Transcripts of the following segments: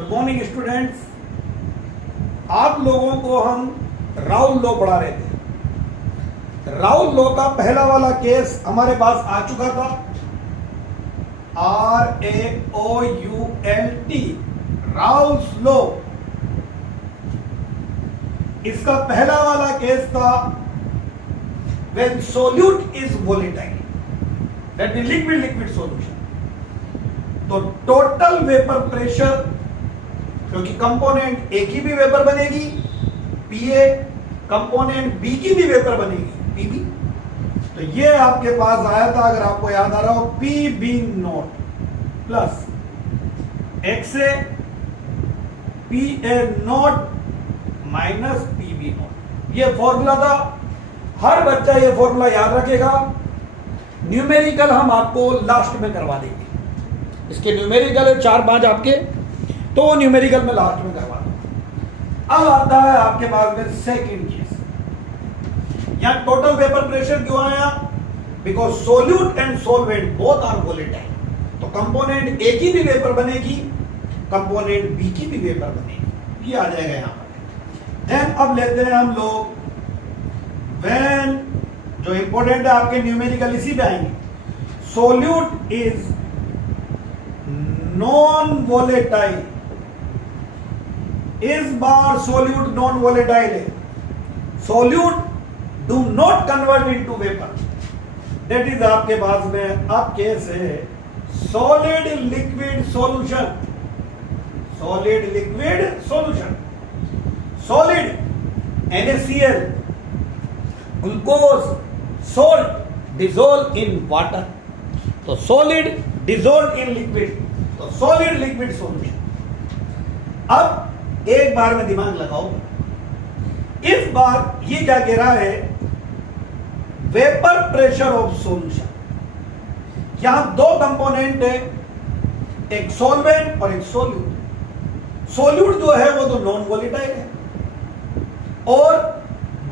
Good morning students. आप लोगों को हम राउल लॉ पढ़ा रहे थे। राउल लॉ का पहला वाला केस हमारे पास आ चुका था, RAOULT, राउल्स लॉ। इसका पहला वाला केस था when solute is volatile, that is liquid solution। तो टोटल वेपर प्रेशर, क्योंकि कंपोनेंट ए की भी वेपर बनेगी PA, कंपोनेंट बी की भी वेपर बनेगी PB। तो ये आपके पास आया था, अगर आपको याद आ रहा हो, PB not plus XA PA not minus PB not. ये फॉर्मूला था। हर बच्चा ये फॉर्मूला याद रखेगा। न्यूमेरिकल हम आपको लास्ट में करवा देंगे। इसके न्यूमेरिकल है 4-5 आपके, तो वो न्यूमेरिकल में लास्ट में करवा दूंगा। अब आता है आपके पास में सेकंड केस। यहां टोटल वेपर प्रेशर क्यों आया? Because solute and solvent both are volatile. तो कंपोनेंट ए की भी वेपर बनेगी, कंपोनेंट बी की भी वेपर बनेगी। ये आ जाएगा यहां पर। देन अब लेते हैं हम लोग व्हेन, जो इंपॉर्टेंट है आपके न्यूमेरिकल इसी पे आएंगे। Solute is non volatile. इस बार सोल्यूट नॉन वोलेटाइल है। Solute do not convert into vapour. That is आपके पास में अब केस है solid liquid solution. Solid liquid solution. Solid NaCl, glucose, salt dissolve in water. तो सॉलिड डिसोल्व इन लिक्विड, तो solid liquid solution. अब एक बार में दिमाग लगाओ। इस बार ये क्या कह रहा है? Vapour pressure of solution. यहां दो कंपोनेंट है, एक सॉल्वेंट और एक सोल्यूट। सोल्यूट जो है वो तो नॉन वोलेटाइल है और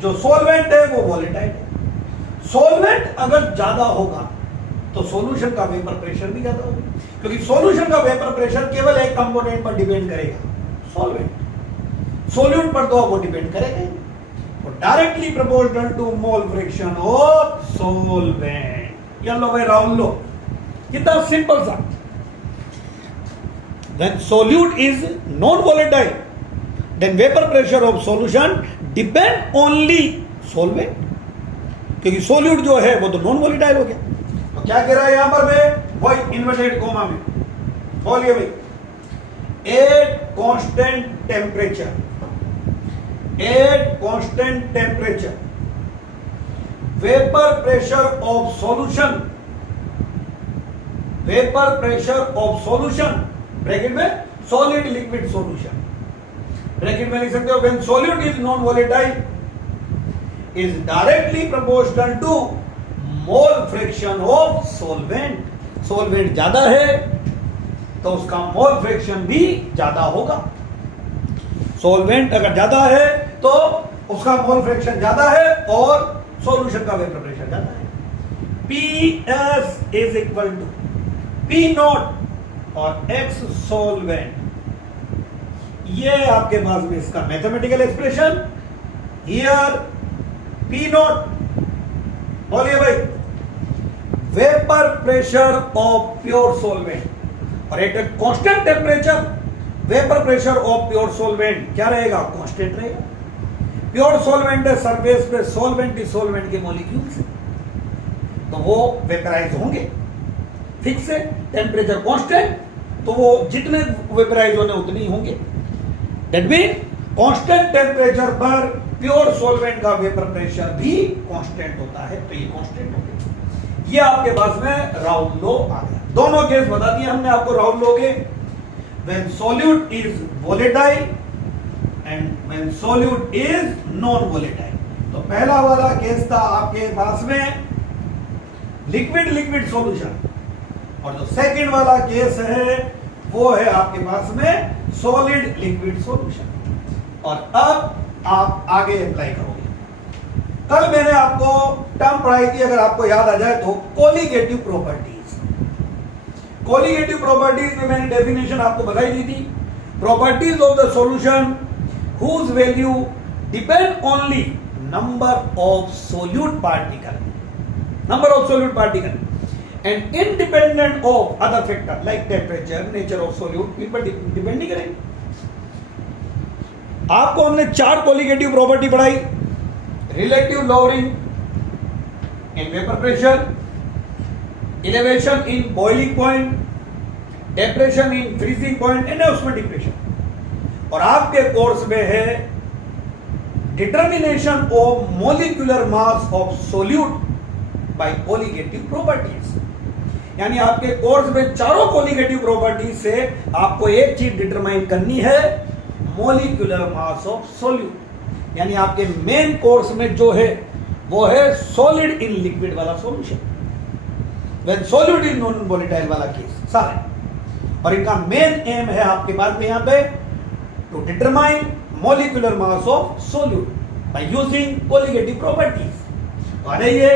जो सॉल्वेंट है वो वोलेटाइल है। सॉल्वेंट अगर ज्यादा होगा तो सॉल्यूशन का वेपर प्रेशर भी ज्यादा होगा, क्योंकि सॉल्यूशन का वेपर प्रेशर केवल एक कंपोनेंट पर डिपेंड करेगा, सॉल्वेंट। सोल्यूट पर तो वो डिपेंड करेगा, वो directly proportional to mole fraction of solvent. ये लो भाई राउल लो, कितना सिंपल सा। When solute is non-volatile, then vapor pressure of solution depend only solvent, क्योंकि सोल्यूट जो है वो तो नॉन वोलेटाइल हो गया। तो क्या कह रहा है यहां पर मैं, वही इन्वर्टेड कोमा में बोलिए भाई, at constant temperature, at constant temperature vapour pressure of solution, vapour pressure of solution bracket में सॉलिड लिक्विड सॉल्यूशन, ब्रैकेट में लिख सकते हो, when solute is non volatile is directly proportional to mole friction of solvent। solvent ज्यादा है तो उसका mole fraction भी ज्यादा होगा। solvent अगर ज्यादा है तो उसका मोल फ्रिक्शन ज्यादा है और सॉल्यूशन का वेपर प्रेशर ज्यादा है। PS is equal to P naught और X solvent। ये आपके पास में इसका mathematical expression. Here P naught, बोलिए भाई, vapour pressure of pure solvent, और at a constant temperature vapour pressure of pure solvent क्या रहेगा? कांस्टेंट रहेगा। प्योर सोलवेंट है, सरफेस पे सोलवेंट ही सोलवेंट के मॉलिक्यूल्स है, तो वो वेपराइज होंगे। फिक्स है, टेम्परेचर कांस्टेंट, तो वो जितने वेपराइज होने उतने ही होंगे। दैट मीन कांस्टेंट टेम्परेचर पर प्योर सॉल्वेंट का वेपर प्रेशर भी कांस्टेंट होता है, तो ये कांस्टेंट हो गया। ये आपके पास में राउल लॉ आ गया। दोनों केस बता दिए हमने आपको राउल लॉ के। When solute is volatile and when solute is non volatile. तो पहला वाला केस था आपके पास में लिक्विड लिक्विड सॉल्यूशन, और जो सेकंड वाला केस है वो है आपके पास में सॉलिड लिक्विड सॉल्यूशन। और अब आप आगे अप्लाई करोगे। कल मैंने आपको टर्म पढ़ाई थी, अगर आपको याद आ जाए तो, कोलिगेटिव प्रॉपर्टीज। कोलिगेटिव प्रॉपर्टीज में मैंने डेफिनेशन आपको बताई दी थी। properties of the solution whose value depend only number of solute particle and independent of other factor like temperature, nature of solute, इन पर डिपेंड नहीं करेंगे। आपको हमने 4 कोलिगेटिव प्रॉपर्टी पढ़ाई, relative lowering in vapour pressure, elevation in boiling point, depression in freezing point and osmotic pressure। और आपके course में है determination of molecular mass of solute by colligative properties. यानी आपके कोर्स में चारों कोलिगेटिव प्रॉपर्टीज से आपको एक चीज डिटरमाइन करनी है, मोलिकुलर मास ऑफ सोल्यूट। यानी आपके मेन कोर्स में जो है वो है सॉलिड इन लिक्विड वाला solution, when solute is non volatile वाला केस सारे। और इनका मेन एम है आपके पास में यहां पे to determine molecular mass of solute by using colligative properties. तो अरे ये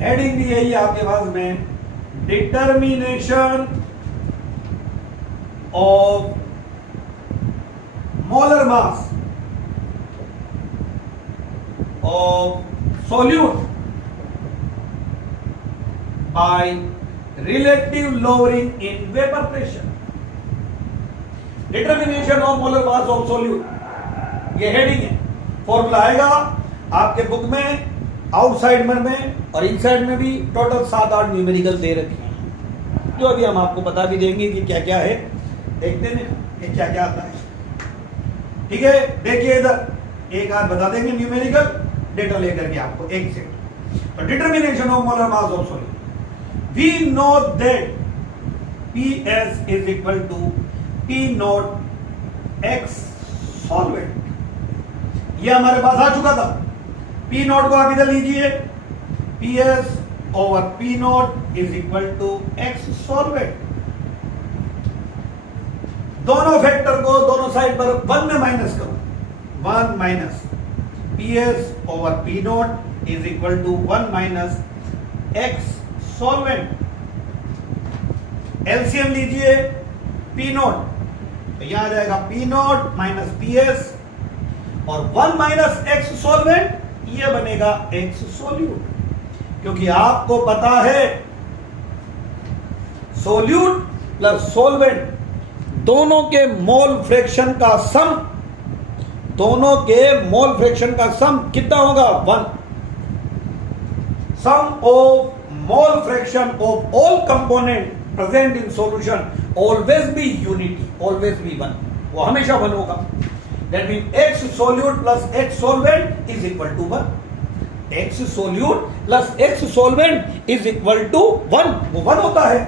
हेडिंग भी यही आपके पास में, determination of molar mass of solute by relative lowering in vapor pressure। Determination of molar mass of solute, ये हेडिंग है। फॉर्मूला आएगा आपके बुक में, आउटसाइड में और इनसाइड में भी टोटल 7-8 न्यूमेरिकल दे रखे हैं, जो अभी हम आपको बता भी देंगे कि क्या क्या है। देखते हैं ये क्या क्या आता है। ठीक है, देखिए इधर एक आध बता देंगे न्यूमेरिकल डेटा लेकर के आपको एक सेकंड। तो determination of molar mass of solute, we know that PS is equal to P naught X solvent। ये हमारे पास आ चुका था। P naught को आप इधर लीजिए, PS over P naught is equal to X solvent। दोनों फैक्टर को दोनों साइड पर 1 में माइनस करो, 1 minus PS over P naught is equal to 1 minus X solvent. LCM लीजिए पी नॉट, तो यहां आ जाएगा P naught minus P S और 1 माइनस एक्स सॉल्वेंट, ये बनेगा एक्स सोल्यूट। क्योंकि आपको पता है सोल्यूट प्लस सॉल्वेंट दोनों के मोल फ्रैक्शन का सम, दोनों के मोल फ्रैक्शन का सम कितना होगा 1। सम of mole fraction of all component present in solution always be unity, always be 1, वो हमेशा 1 होगा। That means X solute plus X solvent is equal to 1। X solute plus X solvent is equal to 1, वो 1 होता है।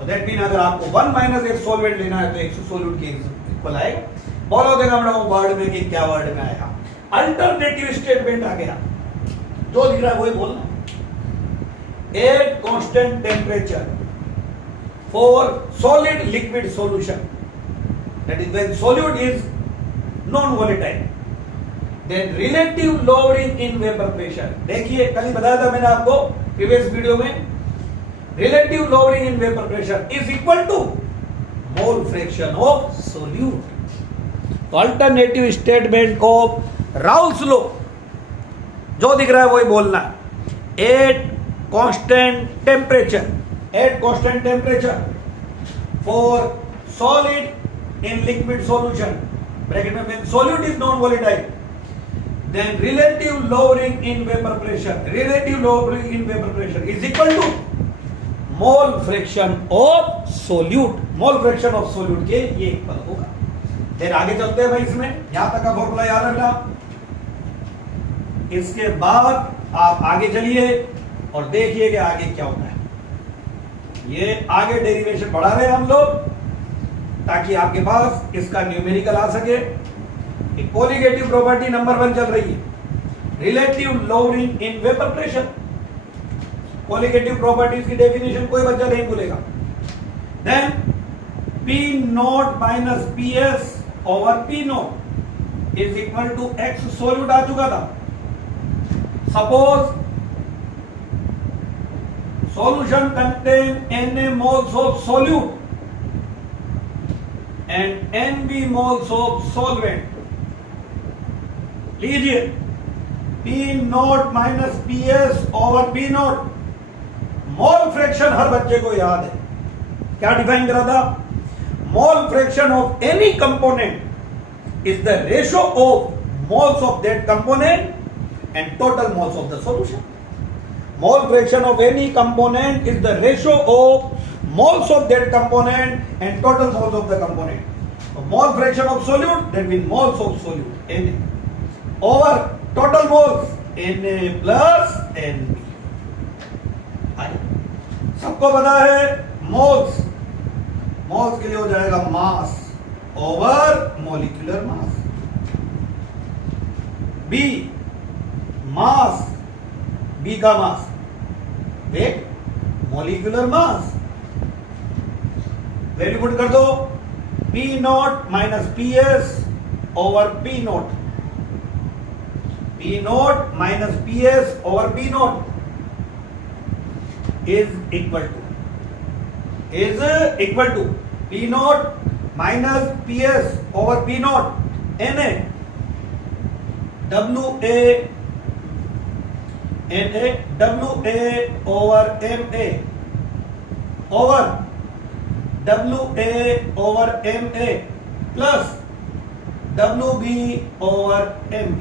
तो that means अगर आपको 1 minus X solvent लेना है तो X solute के इक्वल आएगा। बोलो देखा हम लोग वर्ड में कि क्या वर्ड में आएगा, अल्टरनेटिव स्टेटमेंट आ गया, जो दिख रहा है वही बोलना। At constant temperature for solid liquid solution, that is when solute is non-volatile, then relative lowering in vapor pressure। देखिए कल ही बताया था मैंने आपको प्रीवियस वीडियो में, relative lowering in vapor pressure is equal to mole fraction of solute। तो alternative statement of Raoult's law जो दिख रहा है वही बोलना। At constant temperature for solid in liquid solution, bracket में when solute is non volatile, then relative lowering in vapor pressure, relative lowering in vapor pressure is equal to mole fraction of solute, mole fraction of solute के ये equal होगा। फिर आगे चलते हैं भाई, इसमें यहां तक का फॉर्मूला याद रखना। इसके बाद आप आगे चलिए और देखिए कि आगे क्या होता है। ये आगे डेरिवेशन बढ़ा रहे हैं हम लोग ताकि आपके पास इसका न्यूमेरिकल आ सके। कोलिगेटिव प्रॉपर्टी नंबर 1 चल रही है, relative lowering in vapour pressure. Colligative properties की डेफिनेशन कोई बच्चा नहीं भूलेगा। Then P naught minus P S over P naught is equal to x solute आ चुका था। Suppose solution contain Na moles of solute and NB moles of solvent. लीजिए P note minus PS over P naught. Mole fraction हर बच्चे को याद है. क्या डिफाइन करा था? Mole fraction of any component is the ratio of moles of that component and total moles of the solution. Mole fraction of any component is the ratio of moles of that component and total moles of the component. So mole fraction of solute, that means moles of solute, Na, over total moles, Na plus Nb. सबको पता है moles, moles के लिए हो जाएगा mass over molecular mass. B, mass, B का mass, weight, molecular mass. Value put कर दो. P nought minus PS over P nought. P nought minus PS over P nought is equal to P nought minus PS over P nought Na WA NA WA over MA over WA over MA plus WB over MB.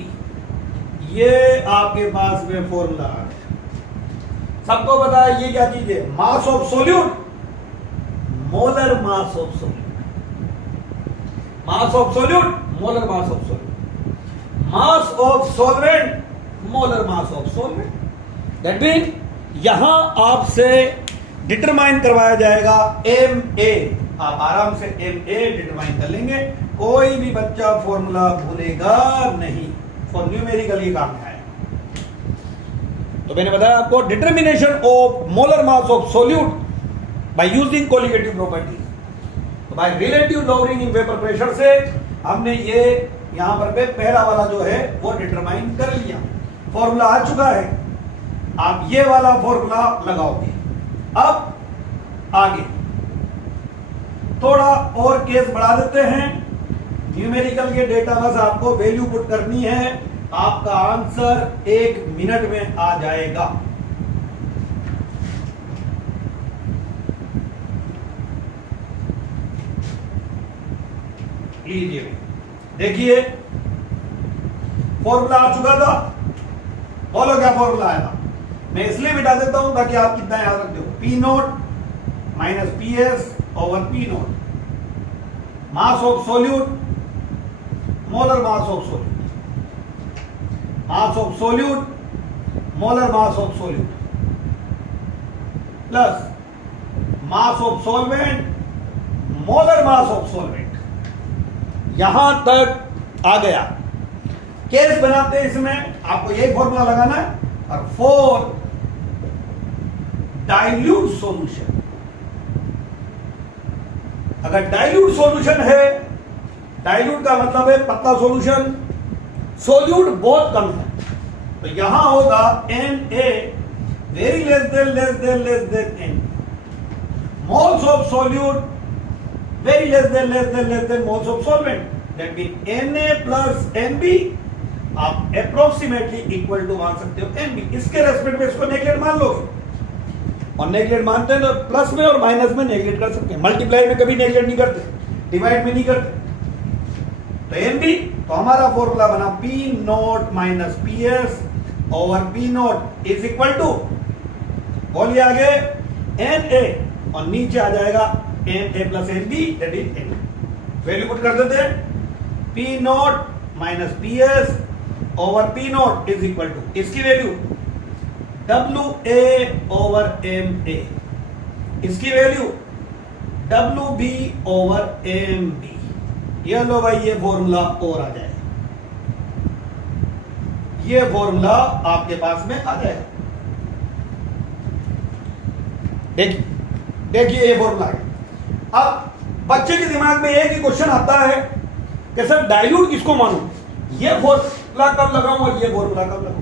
ये आपके पास में formula आ गया. सबको पता है ये क्या चीज है? मास of solute, molar mass of solute. Mass of solute, molar mass of solute. Mass of solvent, molar mass of solvent. That mean यहां आपसे डिटरमाइन करवाया जाएगा MA. आप आराम से MA डिटरमाइन कर लेंगे. कोई भी बच्चा फॉर्मूला भूलेगा नहीं. फॉर न्यूमेरिकल ये काम है. तो मैंने बताया आपको determination of molar mass of solute by using colligative properties. तो by relative lowering in vapour pressure से हमने ये यहां पर पहला वाला जो है वो डिटरमाइन कर लिया. फॉर्मूला आ चुका है. आप ये वाला फॉर्मूला लगाओगे. अब आगे थोड़ा और केस बढ़ा देते हैं. न्यूमेरिकल के डेटा बस आपको वैल्यू पुट करनी है. आपका आंसर 1 मिनट में आ जाएगा. लीजिए देखिए फॉर्मूला आ चुका था. बोलो क्या फॉर्मूला आया था? मैं इसलिए बिठा देता हूं ताकि आप कितना याद रखते हो. P note minus PS over P note. Mass of solute, molar mass of solute. Mass of solute, molar mass of solute plus mass of solvent, molar mass of solvent. यहां तक आ गया. केस बनाते हैं इसमें आपको यही फॉर्मूला लगाना है. और फॉर डाइल्यूट सॉल्यूशन, अगर डाइल्यूट सॉल्यूशन है, डाइल्यूट का मतलब है पतला सॉल्यूशन, सोल्यूट बहुत कम है, तो यहां होगा Na very less than N. Moles of solute very less than moles of solvent. That mean Na plus Nb आप अप्रोक्सीमेटली इक्वल टू मान सकते हो Nb. इसके रेस्पेक्ट में इसको नेगलेक्ट मान लोगे. और नेगलेक्ट मानते हैं तो प्लस में और माइनस में नेगलेक्ट कर सकते हैं. मल्टीप्लाई में कभी नेगलेक्ट नहीं करते, डिवाइड में नहीं करते. तो Nb, तो हमारा फॉर्मूला बना P note minus PS over P nought is equal to, बोलिए आगे, Na और नीचे आ जाएगा Na plus Nb that is N. Value put कर देते हैं. P note minus PS over P nought is equal to, इसकी वैल्यू WA ओवर MA, इसकी वैल्यू WB ओवर MB. ये लो भाई, ये फॉर्मूला और आ जाएगा. ये फॉर्मूला आपके पास में आ जाएगा. देखिए ये फॉर्मूला है. अब बच्चे के दिमाग में एक ही क्वेश्चन आता है कि सर डाइल्यूट किसको मानूं, ये फॉर्मूला कब लगाऊं और ये फॉर्मूला कब लगाऊं.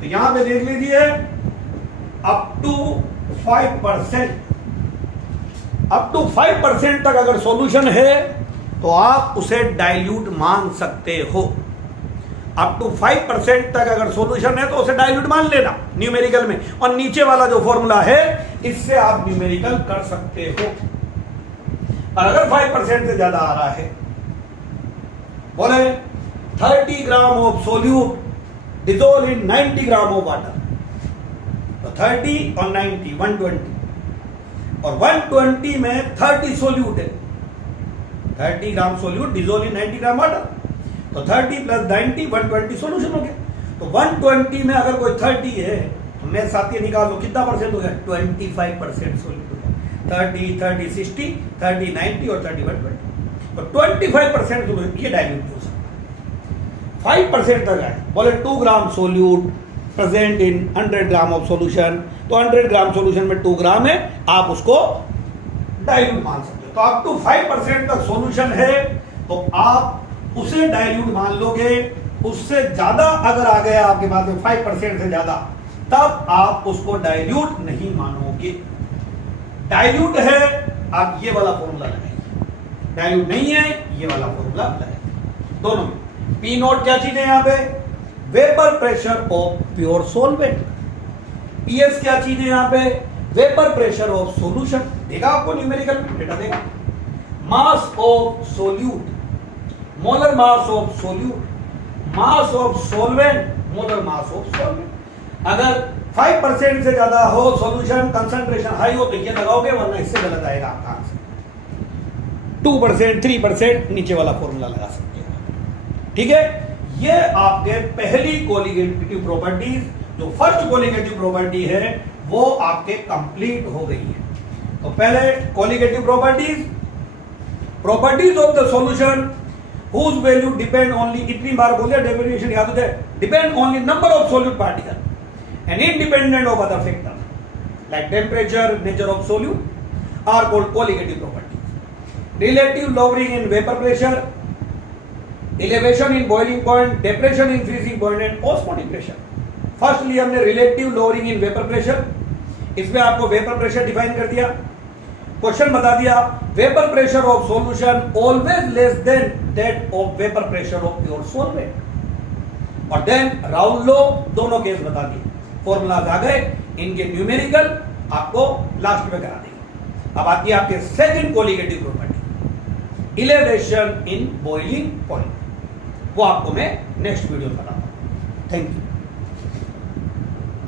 तो यहां पे देख लीजिए, अप टू 5%, अप टू 5% तक अगर सॉल्यूशन है तो आप उसे डाइल्यूट मान सकते हो। अप टू 5% तक अगर सॉल्यूशन है तो उसे डाइल्यूट मान लेना न्यूमेरिकल में, और नीचे वाला जो फॉर्मूला है इससे आप न्यूमेरिकल कर सकते हो। और अगर 5% से ज्यादा आ रहा है, बोले 30 gram of solute dissolve in 90 gram of water, तो 30 और 90 120, और 120 में 30 सोल्यूट है, 30 gram solute dissolve in 90 gram water, तो 30 प्लस 90 120 सोल्यूशन हो गया। तो 120 में अगर कोई 30 है तो मैं साथ ही निकाल लो कितना परसेंट हो गया, 25% सोल्यूट हो गया। 30 30 60 30 90 और 30 120, तो 25% सोल्यूट ये डाइल्यूट हो सकता है। 5% तक आए, बोले 2 gram solute present in 100 gram of solution, तो 100 ग्राम सोल्यूशन में 2 ग्राम है, आप उसको डाइल्यूट मान सकते हो। तो अप टू 5% तक सोल्यूशन है तो आप उसे डाइल्यूट मान लोगे। उससे ज्यादा अगर आ गया आपके पास में 5% से ज्यादा, तब आप उसको डाइल्यूट नहीं मानोगे। डाइल्यूट है आप ये वाला फॉर्मूला लगाएंगे, डाइल्यूट नहीं है ये वाला फॉर्मूला लगाएंगे। दोनों में पी नोट क्या चीज है यहाँ पे, vapour pressure of pure solvent. PS क्या चीज है यहाँ पे, वेपर प्रेशर ऑफ सॉल्यूशन। देगा आपको न्यूमेरिकल डेटा देगा। मास of solute, molar mass of solute, mass of solvent, molar mass of solvent. अगर 5% से ज्यादा हो सॉल्यूशन, कंसंट्रेशन हाई हो तो ये लगाओगे, वरना इससे गलत आएगा आपका आंसर। 2% 3% नीचे वाला फॉर्मूला लगा सकते हैं। ठीक है, ये आपके पहली कोलिगेटिव प्रॉपर्टीज, जो फर्स्ट कोलिगेटिव प्रॉपर्टी है वो आपके कंप्लीट हो गई है। तो पहले colligative properties, properties of the solution whose value depend only, इतनी बार बोले डेफिनेशन याद हो जाए, depend only number of solute particle and independent of other factor like temperature, nature of solute are called colligative properties. Relative lowering in vapor pressure, elevation in boiling point, depression in freezing point and osmotic pressure. Firstly हमने relative lowering in vapour pressure, इसमें आपको vapour pressure define कर दिया, question बता दिया vapour pressure of solution always less than that of vapour pressure of pure solvent, और then Raul लो, दोनों case बता दिए, फॉर्मूलाज आ गए, इनके न्यूमेरिकल आपको लास्ट में करा देंगे। अब आती है आपके second colligative property, elevation in boiling point, वो आपको मैं नेक्स्ट वीडियो में बताऊंगा। Thank you.